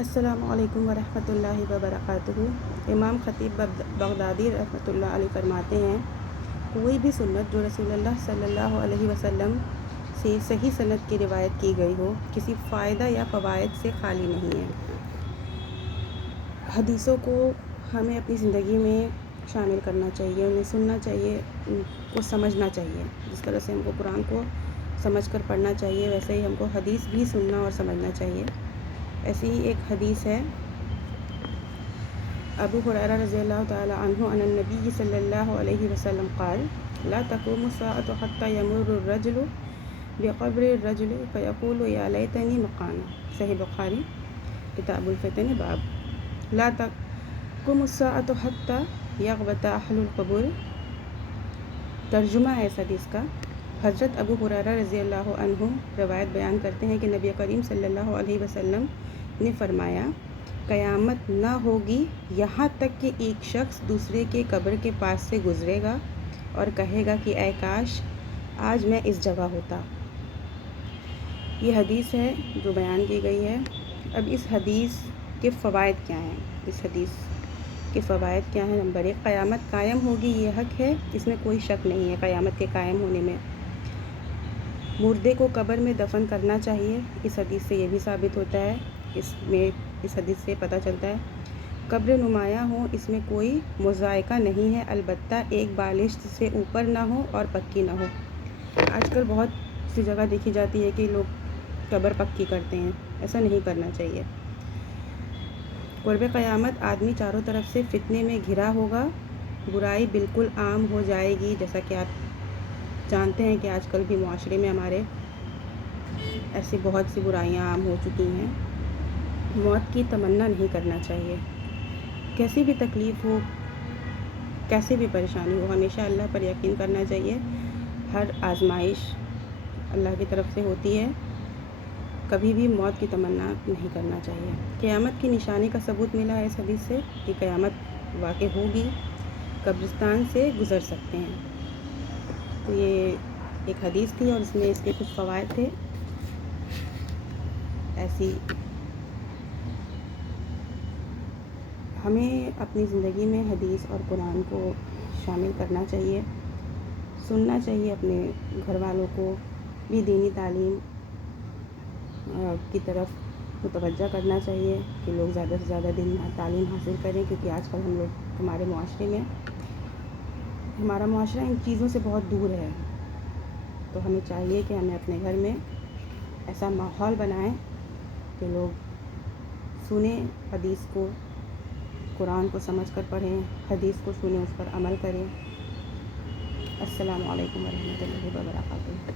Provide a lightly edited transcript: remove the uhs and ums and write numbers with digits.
السلام علیکم ورحمۃ اللہ وبرکاتہ۔ امام خطیب بغدادی رحمۃ اللہ علیہ فرماتے ہیں، کوئی بھی سنت جو رسول اللہ صلی اللہ علیہ وسلم سے صحیح سند کی روایت کی گئی ہو کسی فائدہ یا فوائد سے خالی نہیں ہے۔ حدیثوں کو ہمیں اپنی زندگی میں شامل کرنا چاہیے، انہیں سننا چاہیے، ان کو سمجھنا چاہیے۔ جس طرح سے ہم کو قرآن کو سمجھ کر پڑھنا چاہیے، ویسے ہی ہم کو حدیث بھی سننا اور سمجھنا چاہیے۔ ایسی ہی ایک حدیث ہے، ابو ہریرہ رضی اللہ تعالی عنہ ان النبی صلی اللہ علیہ وسلم قال لا تقوم الساعة حتى يمر الرجل بقبر الرجل فيقول يا ليتني مكانه۔ صحیح بخاری کتاب الفتن باب لا تقوم الساعة حتى يغبط اہل القبور۔ ترجمہ ہے اس حدیث کا، حضرت ابو ہریرہ رضی اللہ عنہ روایت بیان کرتے ہیں کہ نبی کریم صلی اللہ علیہ وسلم نے فرمایا، قیامت نہ ہوگی یہاں تک کہ ایک شخص دوسرے کے قبر کے پاس سے گزرے گا اور کہے گا کہ اے کاش آج میں اس جگہ ہوتا۔ یہ حدیث ہے جو بیان کی گئی ہے۔ اب اس حدیث کے فوائد کیا ہیں؟ اس حدیث کے فوائد کیا ہیں؟ نمبر 1، قیامت قائم ہوگی، یہ حق ہے، اس میں کوئی شک نہیں ہے قیامت کے قائم ہونے میں۔ مردے کو قبر میں دفن کرنا چاہیے، اس حدیث سے یہ بھی ثابت ہوتا ہے۔ اس حدیث سے پتہ چلتا ہے قبر نمایاں ہو، اس میں کوئی مذائقہ نہیں ہے، البتہ ایک بالشت سے اوپر نہ ہو اور پکی نہ ہو۔ آج کل بہت سی جگہ دیکھی جاتی ہے کہ لوگ قبر پکی کرتے ہیں، ایسا نہیں کرنا چاہیے۔ قرب قیامت آدمی چاروں طرف سے فتنے میں گھرا ہوگا، برائی بالکل عام ہو جائے گی، جیسا کہ آپ جانتے ہیں کہ آج کل بھی معاشرے میں ہمارے ایسی بہت سی برائیاں عام ہو چکی ہیں۔ موت کی تمنا نہیں کرنا چاہیے، کیسی بھی تکلیف ہو، کیسی بھی پریشانی ہو، ہمیشہ اللہ پر یقین کرنا چاہیے۔ ہر آزمائش اللہ کی طرف سے ہوتی ہے، کبھی بھی موت کی تمنا نہیں کرنا چاہیے۔ قیامت کی نشانی کا ثبوت ملا ہے اس حدیث سے کہ قیامت واقع ہوگی، قبرستان سے گزر سکتے ہیں۔ تو یہ ایک حدیث تھی اور اس میں اس کے کچھ فوائد تھے۔ ایسی ہمیں اپنی زندگی میں حدیث اور قرآن کو شامل کرنا چاہیے، سننا چاہیے، اپنے گھر والوں کو بھی دینی تعلیم کی طرف متوجہ کرنا چاہیے کہ لوگ زیادہ سے زیادہ دینی تعلیم حاصل کریں، کیونکہ آج کل ہمارے معاشرے میں ہمارا معاشرہ ان چیزوں سے بہت دور ہے۔ تو ہمیں چاہیے کہ ہمیں اپنے گھر میں ایسا ماحول بنائیں کہ لوگ سنیں حدیث کو، قرآن کو سمجھ کر پڑھیں، حدیث کو سنیں، اس پر عمل کریں۔ السلام علیکم ورحمۃ اللہ وبرکاتہ۔